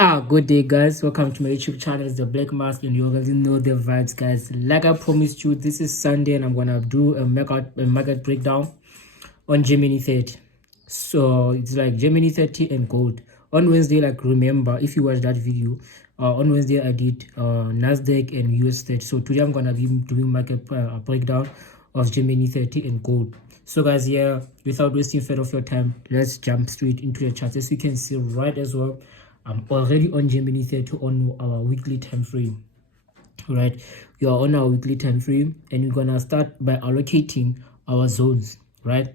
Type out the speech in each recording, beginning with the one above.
Good day, guys. Welcome to my YouTube channel. It's TheBlackMask, and you already know the vibes, guys. Like I promised you, this is Sunday, and I'm gonna do a market breakdown on GER30. So it's like GER30 and gold. On Wednesday, like remember, if you watched that video, on Wednesday I did Nasdaq and US30. So today I'm gonna be doing market breakdown of GER30 and gold. So guys, yeah, without wasting further of your time, let's jump straight into the charts. As you can see right as well, I'm already on GER30 on our weekly time frame. Right, we are on our weekly time frame, and we're gonna start by allocating our zones. Right,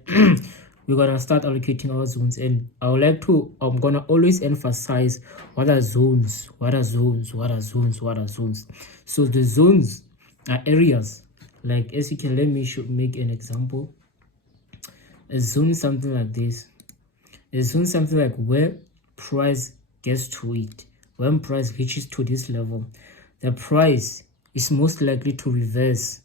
we're gonna start allocating our zones, and I would like to I'm gonna always emphasize what are zones, what are zones, what are zones, what are zones. So the zones are areas, like, as you can, let me make an example. A zone is something like this. A zone is something like where price gets to it. When price reaches to this level, the price is most likely to reverse.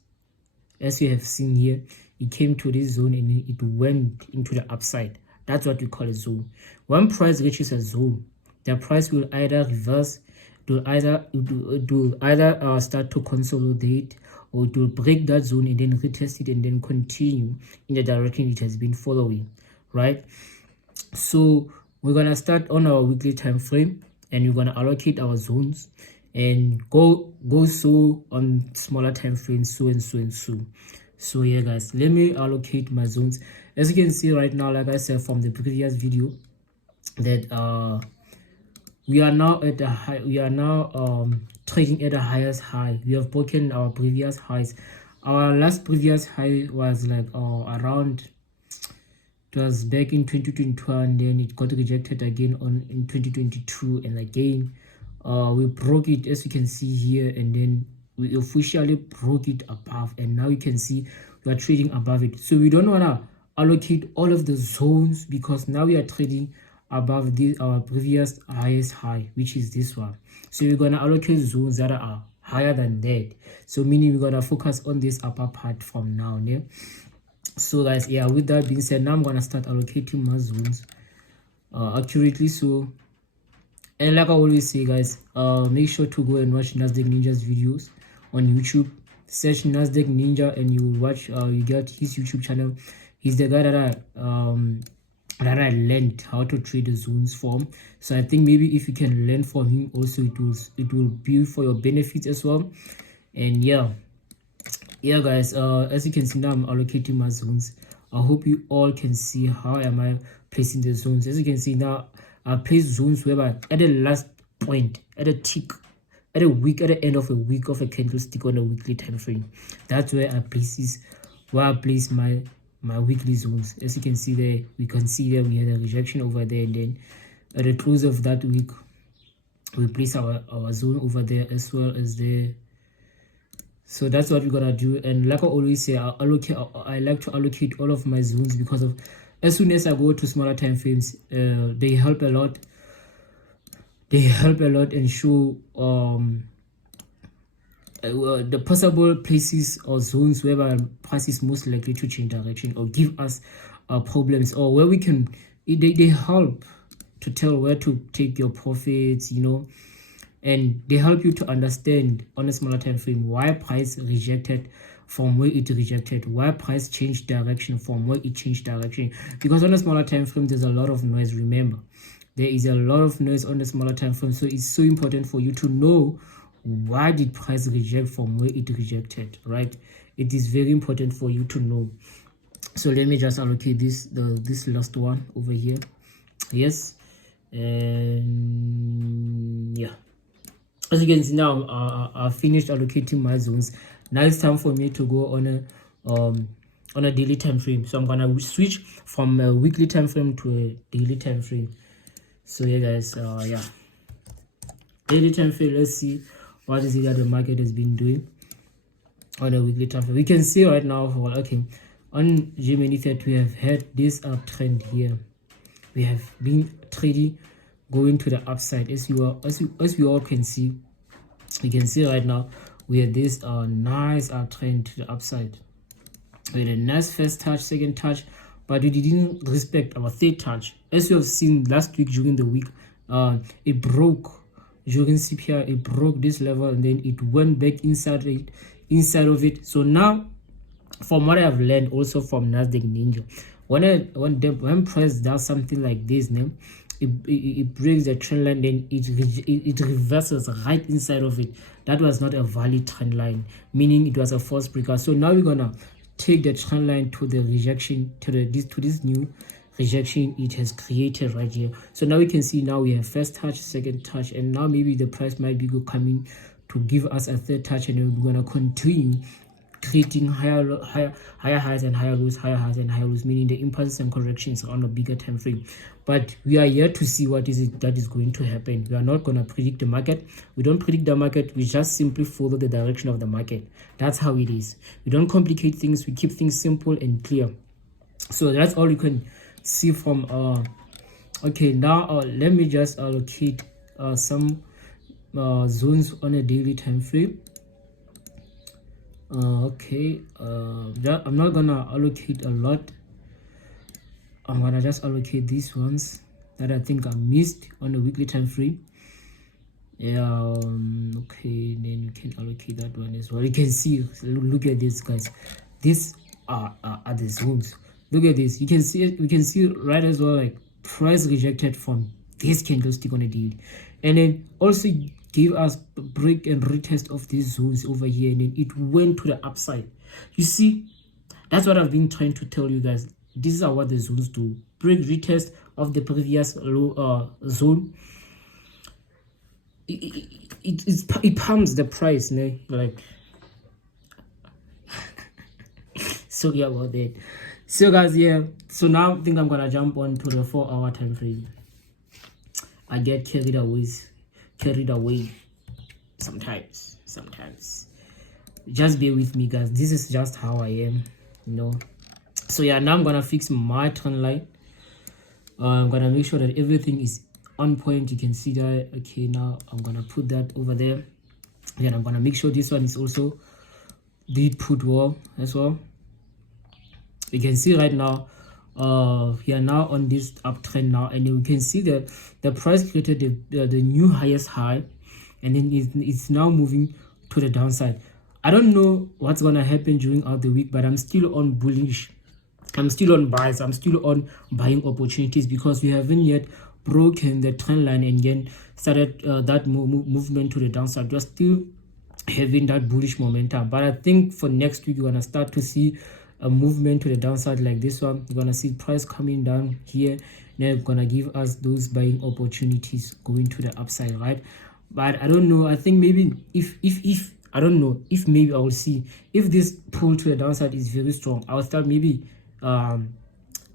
As you have seen here, it came to this zone and it went into the upside. That's what we call a zone. When price reaches a zone, the price will either reverse, it will either start to consolidate, or it will break that zone and then retest it and then continue in the direction it has been following. Right, so we're gonna start on our weekly time frame, and we're gonna allocate our zones and go so on smaller time frames, so and so and so. So yeah, guys, let me allocate my zones. As you can see right now, like I said from the previous video, that we are now at the high. We are now trading at the highest high. We have broken our previous highs. Our last previous high was like around, it was back in 2021, and then it got rejected again in 2022, and again we broke it, as you can see here, and then we officially broke it above, and now you can see we are trading above it. So we don't want to allocate all of the zones, because now we are trading above our previous highest high, which is this one. So we're going to allocate zones that are higher than that, so meaning we're going to focus on this upper part from now. Yeah. So guys, yeah, with that being said, now I'm gonna start allocating my zones accurately. So, and like I always say, guys, make sure to go and watch Nasdaq Ninja's videos on YouTube. Search Nasdaq Ninja and you will watch, you get his YouTube channel. He's the guy that I learned how to trade the zones from. So I think maybe if you can learn from him also, it will be for your benefits as well. And yeah, guys, as you can see, now I'm allocating my zones. I hope you all can see how am I placing the zones. As you can see, now I place zones whereby at the last point, at a tick, at a week, at the end of a week of a candlestick on a weekly time frame. That's where I place my weekly zones. As you can see there, we can see that we had a rejection over there, and then at the close of that week, we place our zone over there as well as there. So that's what we're gonna do. And like I always say, I like to allocate all of my zones, because of, as soon as I go to smaller time frames, they help a lot. They help a lot and show the possible places or zones where price is most likely to change direction or give us problems, or where we can. They help to tell where to take your profits, you know. And they help you to understand on a smaller time frame why price rejected from where it rejected, why price changed direction from where it changed direction. Because on a smaller time frame, there's a lot of noise. Remember, there is a lot of noise on the smaller time frame, so it's so important for you to know why did price reject from where it rejected. Right, it is very important for you to know. So let me just allocate this last one over here. Yes, and yeah, as you can see now, I've finished allocating my zones. Now it's time for me to go on a daily time frame. So I'm gonna switch from a weekly time frame to a daily time frame. So yeah, guys, yeah, daily time frame. Let's see what is it that the market has been doing on a weekly time frame. We can see right now, okay, on GER30 we have had this uptrend here. We have been trading going to the upside. As we all can see, we can see right now we had this nice uptrend to the upside. We had a nice first touch, second touch, but we didn't respect our third touch. As you have seen last week during the week, it broke during CPR. It broke this level and then it went back inside of it. So now, from what I've learned also from Nasdaq Ninja, when price does something like this, it breaks the trend line, then it reverses right inside of it. That was not a valid trend line, meaning it was a false breaker. So now we're gonna take the trend line to the rejection, to this new rejection it has created right here. So now we can see, now we have first touch, second touch, and now maybe the price might be coming to give us a third touch, and then we're gonna continue creating higher highs and higher lows, higher highs and higher lows, meaning the impulses and corrections on a bigger time frame. But we are here to see what is it that is going to happen. We are not going to predict the market. We don't predict the market. We just simply follow the direction of the market. That's how it is. We don't complicate things. We keep things simple and clear. So that's all you can see from okay, now let me just allocate some zones on a daily time frame. Okay, I'm not gonna allocate a lot. I'm gonna just allocate these ones that I think I missed on the weekly time frame. Yeah, okay, then you can allocate that one as well. You can see, look at this, guys. These are the zones. Look at this. You can see right as well, like price rejected from this candlestick on a daily, and then also gave us break and retest of these zones over here, and then it went to the upside. You see, that's what I've been trying to tell you guys. This is what the zones do: break, retest of the previous low zone. It pumps the price, like so yeah about that. So guys, yeah, so now I think I'm gonna jump on to the 4-hour time frame. I get carried away sometimes. Just bear with me, guys. This is just how I am, So yeah, now I'm gonna fix my trend line. I'm gonna make sure that everything is on point. You can see that. Okay, now I'm gonna put that over there. Then I'm gonna make sure this one is also did put wall as well. You can see right now we are now on this uptrend now, and you can see that the price created the new highest high, and then it's now moving to the downside. I don't know what's gonna happen during the week, but I'm still on bullish. I'm still on buys. I'm still on buying opportunities because we haven't yet broken the trend line and then started that movement to the downside. We're still having that bullish momentum, but I think for next week you're gonna start to see a movement to the downside like this one. You're gonna see price coming down here, now gonna give us those buying opportunities going to the upside, right? But I don't know, I think maybe if I don't know, if maybe I will see if this pull to the downside is very strong, I'll start maybe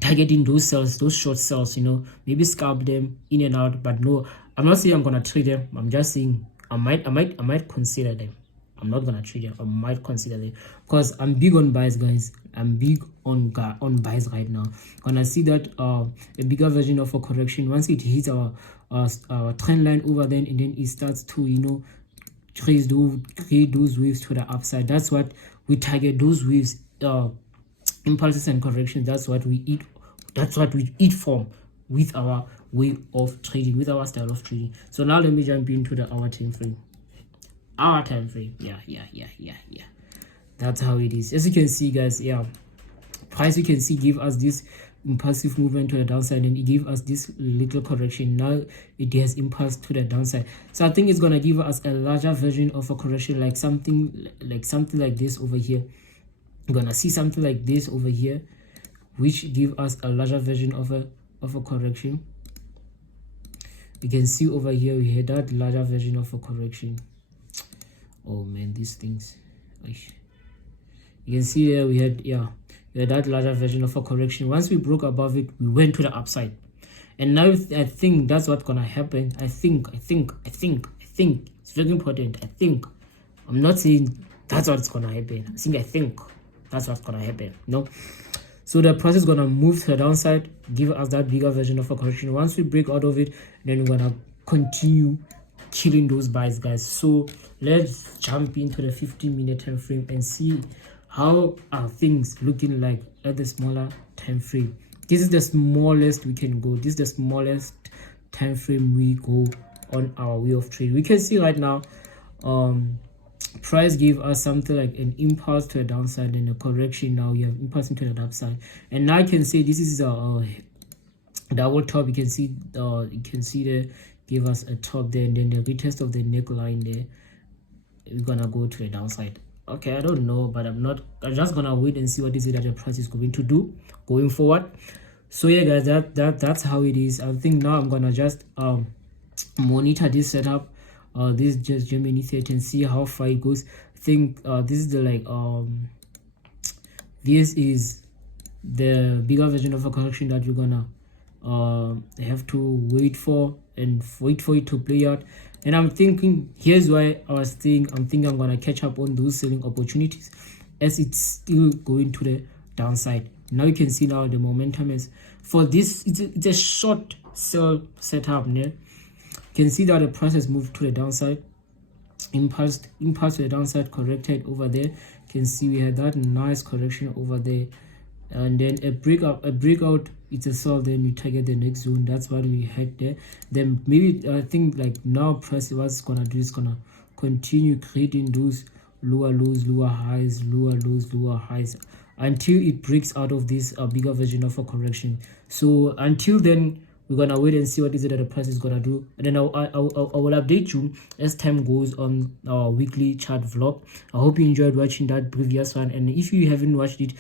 targeting those sells, those short sells, maybe scalp them in and out. But no, I'm not saying I'm gonna trade them. I'm just saying I might consider them. I'm not gonna trade them. I might consider them because I'm big on buys, guys. I'm big on buys right now. Gonna see that a bigger version of a correction once it hits our trend line over then, and then it starts to create those waves to the upside. That's what we target, those waves, impulses and corrections. That's what we eat. That's what we eat from with our way of trading, with our style of trading. So now let me jump into the hour time frame. Our time frame, yeah. That's how it is. As you can see, guys, price, you can see, give us this impulsive movement to the downside, and it gave us this little correction. Now it has impulse to the downside. So I think it's gonna give us a larger version of a correction, like something like this over here. We're gonna see something like this over here, which give us a larger version of a correction. You can see over here we had that larger version of a correction. Oh man, these things. You can see there we had that larger version of a correction. Once we broke above it, we went to the upside, and now I think that's what's gonna happen. I think it's very important. I'm not saying that's what's gonna happen. I think that's what's gonna happen. So the price is gonna move to the downside, give us that bigger version of a correction. Once we break out of it, then we're gonna continue killing those buys, guys. So let's jump into the 15-minute time frame and see how are things looking like at the smaller time frame. This is the smallest we can go. This is the smallest time frame we go on our way of trade. We can see right now price gave us something like an impulse to the downside and a correction. Now we have impulse into the upside, and now I can say this is a double top. You can see there give us a top there, and then the retest of the neckline there, we're gonna go to the downside. Okay, I don't know, but I'm just gonna wait and see what is it that the price is going to do going forward. So yeah guys, that's how it is. I think now I'm gonna just monitor this setup, this just Gemini 30, and see how far it goes. I think this is the this is the bigger version of a correction that you're gonna have to wait for and wait for it to play out. And I'm thinking, here's why I'm thinking I'm gonna catch up on those selling opportunities as it's still going to the downside. Now you can see now the momentum is for this, it's a short sell setup. You can see that the price has moved to the downside, impulse to the downside, corrected over there. You can see we had that nice correction over there, and then a breakout, it's a sell, then we target the next zone. That's what we had there. Then maybe I think like now price, what's gonna do is gonna continue creating those lower lows, lower highs, lower lows, lower highs, until it breaks out of this bigger version of a correction. So until then, we're gonna wait and see what is it that the price is gonna do, and then I will update you as time goes on our weekly chart vlog. I hope you enjoyed watching that previous one, and if you haven't watched it,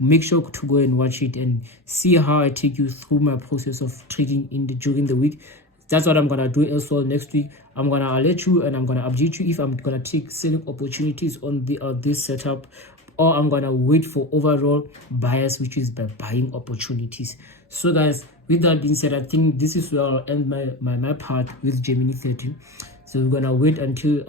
make sure to go and watch it and see how I take you through my process of trading during the week. That's what I'm gonna do as well next week. I'm gonna alert you and I'm gonna update you if I'm gonna take selling opportunities on the this setup, or I'm gonna wait for overall bias, which is by buying opportunities. So guys, with that being said, I think this is where I'll end my part with Gemini 30. So we're gonna wait until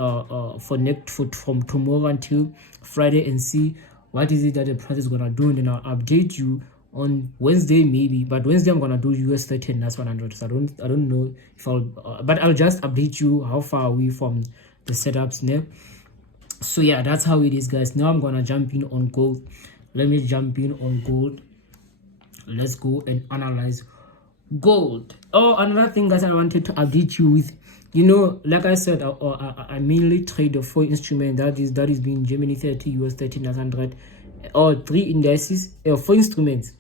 from tomorrow until Friday and see what is it that the price is gonna do, and then I'll update you on Wednesday maybe. But Wednesday I'm gonna do US30 and that's 100. So I don't know if I'll but I'll just update you how far away from the setups now. So yeah, that's how it is guys. Now I'm gonna jump in on gold. Let me jump in on gold. Let's go and analyze gold. Oh, another thing guys I wanted to update you with, you know, like I said, I mainly trade the 4 instruments that is being Gemini 30, US30, NAS 100, or 3 indices, 4 instruments.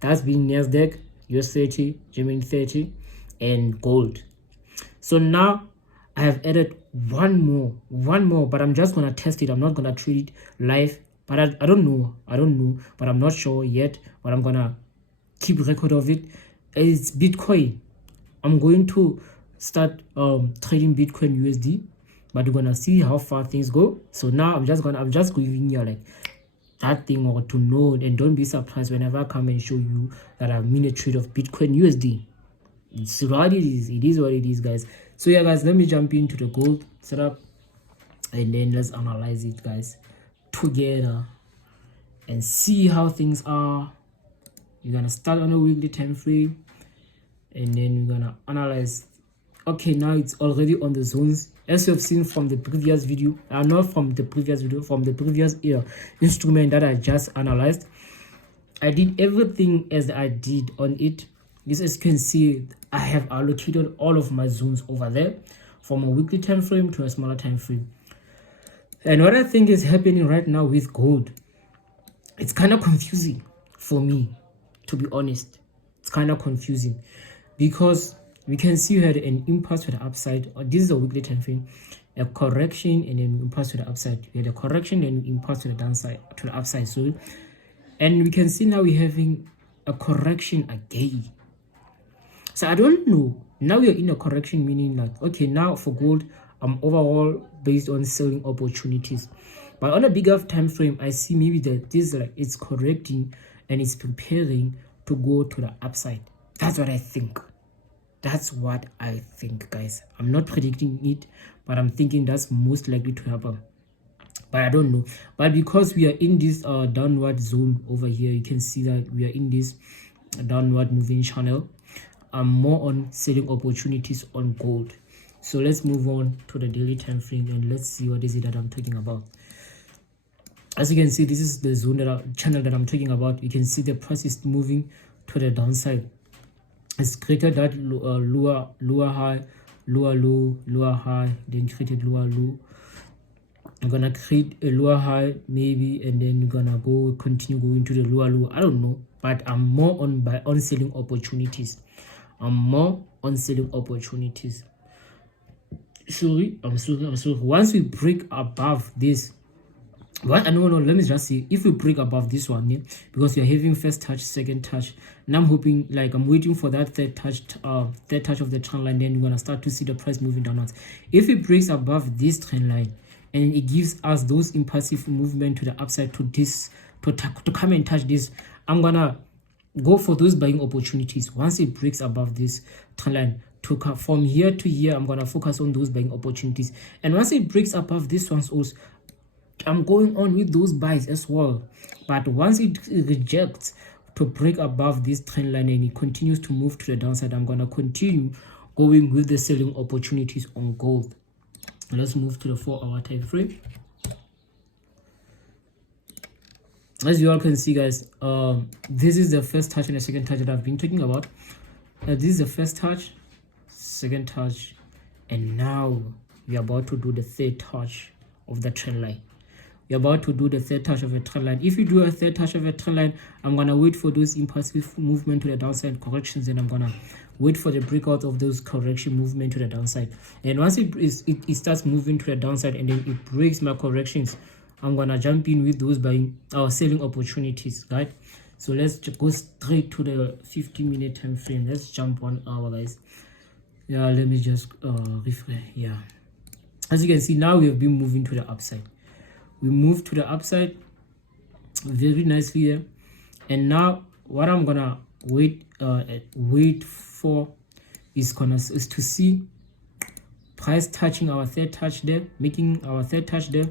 That's being Nasdaq, US30, Gemini 30, and gold. So now I have added one more, but I'm just gonna test it. I'm not gonna trade it live, but I don't know, but I'm not sure yet, but I'm gonna keep record of it. It's Bitcoin. I'm going to start trading Bitcoin USD, but we're gonna see how far things go. So now I'm just giving you like that thing, or to know, and don't be surprised whenever I come and show you that I'm in a trade of Bitcoin USD. It's what it is. It is what it is, guys. So yeah guys, let me jump into the gold setup and then let's analyze it guys together and see how things are. We're gonna start on a weekly time frame and then we're gonna analyze. Okay, now it's already on the zones as you have seen from the previous video, not from the previous video, from the previous instrument that I just analyzed. I did everything as I did on it. This, as you can see, I have allocated all of my zones over there from a weekly time frame to a smaller time frame. And what I think is happening right now with gold, it's kind of confusing for me, to be honest. It's kind of confusing because we can see we had an impulse to the upside. This is a weekly time frame, a correction, and then impulse to the upside. We had a correction and impulse to the downside, to the upside. So, and we can see now we're having a correction again. So I don't know. Now we are in a correction, meaning like, okay, now for gold, I'm overall based on selling opportunities. But on a bigger time frame, I see maybe that this like it's correcting and it's preparing to go to the upside. That's what I think. That's what I think, guys. I'm not predicting it, but I'm thinking that's most likely to happen. But I don't know. But because we are in this downward zone over here, you can see that we are in this downward moving channel. I'm more on selling opportunities on gold. So let's move on to the daily time frame and let's see what is it that I'm talking about. As you can see, this is the zone channel that I'm talking about. You can see the price is moving to the downside. It's created that lower high, lower low, lower high, then create a lower low. I'm gonna create a lower high maybe, and then we're gonna continue going to the lower low. I don't know, but I'm more on selling opportunities. I'm more on selling opportunities. I'm sorry. Once we break above this, let me just say, if we break above this one, yeah, because you're having first touch, second touch, and I'm hoping, like, I'm waiting for that third touch of the trend line, then you're gonna start to see the price moving downwards. If it breaks above this trend line and it gives us those impulsive movement to the upside, to this, to come and touch this, I'm gonna go for those buying opportunities. Once it breaks above this trend line, to come from here to here, I'm gonna focus on those buying opportunities. And once it breaks above this one's also, I'm going on with those buys as well. But once it rejects to break above this trend line and it continues to move to the downside, I'm gonna continue going with the selling opportunities on gold. Let's move to the 4-hour time frame. As you all can see, guys, this is the first touch and the second touch that I've been talking about. This is the first touch, second touch, and now we're about to do the third touch of the trend line. We're about to do the third touch of a trend line. If you do a third touch of a trend line, I'm gonna wait for those impulsive movement to the downside corrections, and I'm gonna wait for the breakout of those correction movement to the downside. And once it starts moving to the downside and then it breaks my corrections, I'm gonna jump in with those buying selling opportunities, right? So let's go straight to the 50-minute time frame. Let's jump 1 hour, guys. Yeah, let me just refresh. Yeah, as you can see, now we have been moving to the upside. We move to the upside very nicely here, and now what I'm gonna wait for is to see price touching our third touch there, making our third touch there,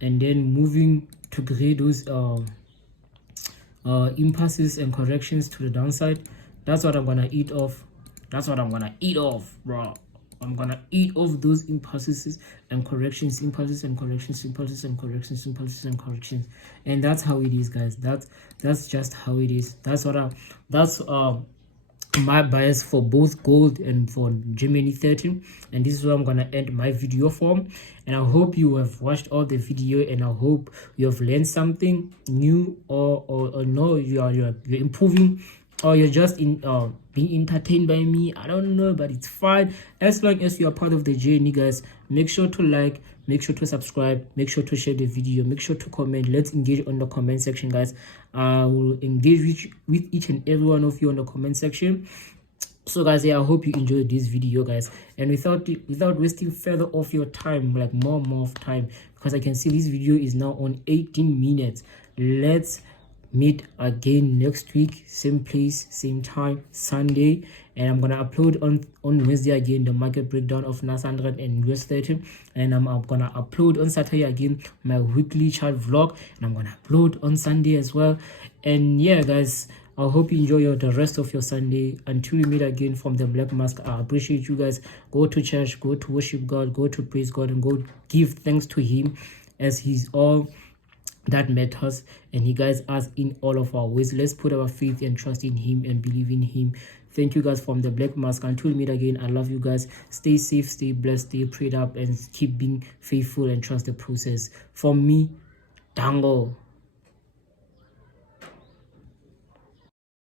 and then moving to create those impulses and corrections to the downside. That's what I'm gonna eat off. That's what I'm gonna eat off, bro. I'm gonna eat off those impulses and corrections, impulses and corrections, impulses and corrections, impulses and corrections. And that's how it is, guys. That's just how it is. That's my bias for both gold and for GER30. And this is where I'm gonna end my video from. And I hope you have watched all the video, and I hope you have learned something new, or no, you're improving, or you're just being entertained by me. I don't know, but it's fine as long as you are part of the journey, guys. Make sure to like, make sure to subscribe, make sure to share the video, make sure to comment. Let's engage on the comment section, guys. I will engage with each and every one of you on the comment section. So, guys, yeah, I hope you enjoyed this video, guys. And without wasting further of your time, like more of time, because I can see this video is now on 18 minutes. Let's meet again next week, same place, same time, Sunday. And I'm gonna upload on Wednesday again the market breakdown of NAS100 and US30, and I'm gonna upload on Saturday again my weekly chart vlog, and I'm gonna upload on Sunday as well. And yeah, guys, I hope you enjoy the rest of your Sunday. Until we meet again from the Black Mask, I appreciate you guys. Go to church, go to worship God, go to praise God, and go give thanks to Him, as He's all that matters, and He guides us in all of our ways. Let's put our faith and trust in Him and believe in Him. Thank you, guys, from the Black Mask. Until we meet again, I love you guys. Stay safe, stay blessed, stay prayed up, and keep being faithful and trust the process. From me, Dango.